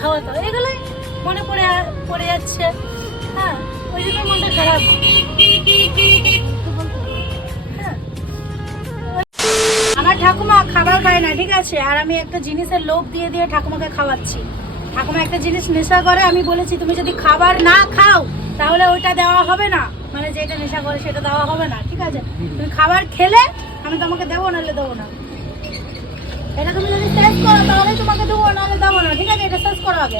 খাওয়াতো এগুলোই মনে পড়ে পড়ে যাচ্ছে। হ্যাঁ ওই জন্য মনটা খারাপ। হ্যাঁ। আমার ঠাকুমা খাবার খায় না ঠিক আছে? আর আমি একটা জিনিসের লোভ দিয়ে দিয়ে ঠাকুমাকে খাওয়াচ্ছি। ঠাকুমা একটা জিনিস নেশা করে আমি বলেছি তুমি যদি খাবার না খাও তাহলে ওইটা দেওয়া হবে না। মানে যেটা নেশা করে সেটা দেওয়া হবে না ঠিক আছে? তুমি খাবার খেলে আমি তোমাকে দেবো নাহলে দেবো না। এটা তুমি যদি তোমাকে দেবো না ঠিক আছে? এটা শেষ করো আগে।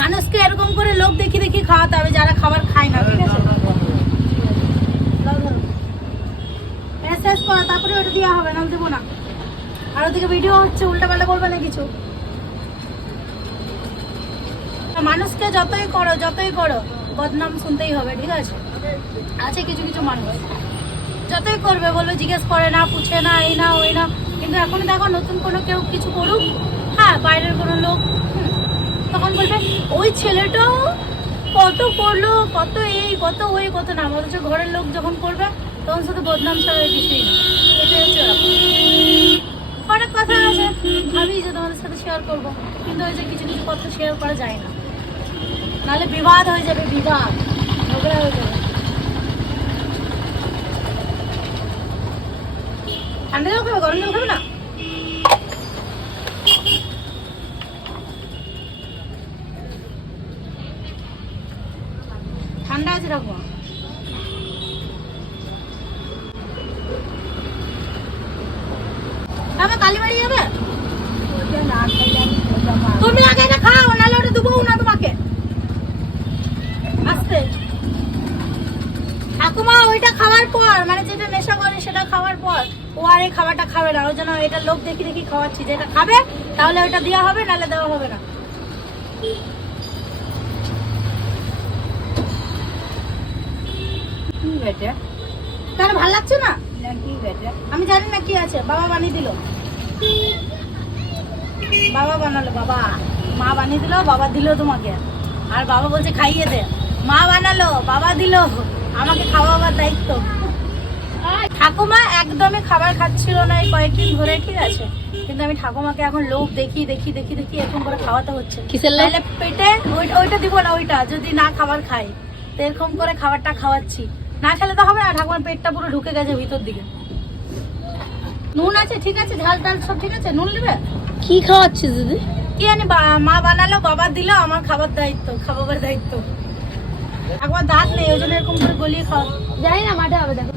মানুষকে এরকম করে লোভ দেখি দেখি খাওয়াতে হবে যারা খাবার খায় না ঠিক আছে। এটা শেষ করো তারপরে ওটা দেওয়া হবে না দেবো না। আর ওদিকে ভিডিও হচ্ছে উল্টা পাল্টা বলবে না কিছু। মানুষকে যতই করো যতই করো বদনাম শুনতেই হবে ঠিক আছে? আছে কিছু কিছু মানুষ। যতই করবে বলবে জিজ্ঞেস করে না পুছে না এই না ওই না। কিন্তু এখন দেখো নতুন কোনো কেউ কিছু করুক হ্যাঁ বাইরের কোনো লোক তখন বলবে ওই ছেলেটাও কত করল, কত এই, কত ওই, কত না। অথচ ঘরের লোক যখন করবে, তখন শুধু বদনাম ছাড়া কিছুই অনেক কথা আছে, ভাবি যে তোমাদের সাথে শেয়ার করব, কিন্তু ওই যে কিছু কিছু কথা শেয়ার করা যায় না। নাহলে বিবাদ হয়ে যাবে, বিবাদ। ঝগড়া হয়ে যাবে। ঠান্ডা জল খাবে, গরম জল খাবে না? আছে রাখব যাবে কালীবাড়ি যাবে তুমি আগে এটা খাও নাহলে ওটা দেবো না তোমাকে আসতে ঠাকুমা ওইটা খাওয়ার পর মানে যেটা নেশা করে সেটা খাওয়ার পর ও আর এই খাবারটা খাবে না ওই জন্য এটা লোক দেখি দেখি খাওয়াচ্ছি যেটা খাবে তাহলে ওটা দেওয়া হবে নাহলে দেওয়া হবে না বেটে। তার ভালো লাগছে না? না কি বেটে। আমি জানি না কি আছে বাবা বানিয়ে দিল। বাবা বানালো বাবা। মা বানিয়ে দিল বাবা দিল তোমাকে। আর বাবা বলছে খাইয়ে দে। মা বানালো বাবা দিল। আমাকে খাওয়াবার দায়িত্ব। ঠাকুমা একদমই খাবার খাচ্ছিল না এই কয়েকদিন ধরে ঠিক আছে? কিন্তু আমি ঠাকুমাকে এখন লোভ দেখি দেখি দেখি দেখি এরকম করে খাওয়াতে হচ্ছে। পেটে ওইটা ওইটা দিব না ওইটা। যদি না খাবার খাই তো এরকম করে খাবারটা খাওয়াচ্ছি। না খেলে তো হবে না ঠাকুমার পেটটা পুরো ঢুকে গেছে ভিতর দিকে। নুন আছে ঠিক আছে ঝাল টাল সব ঠিক আছে? নুন নেবে? কি খাওয়াচ্ছিস দিদি? কি জানি মা বানালো বাবা দিল আমার খাবার দায়িত্ব খাবার দায়িত্ব। একবার দাঁত নেই ওই জন্য এরকম করে গলিয়ে খাওয়া। জানি না মাঠে হবে দেখো।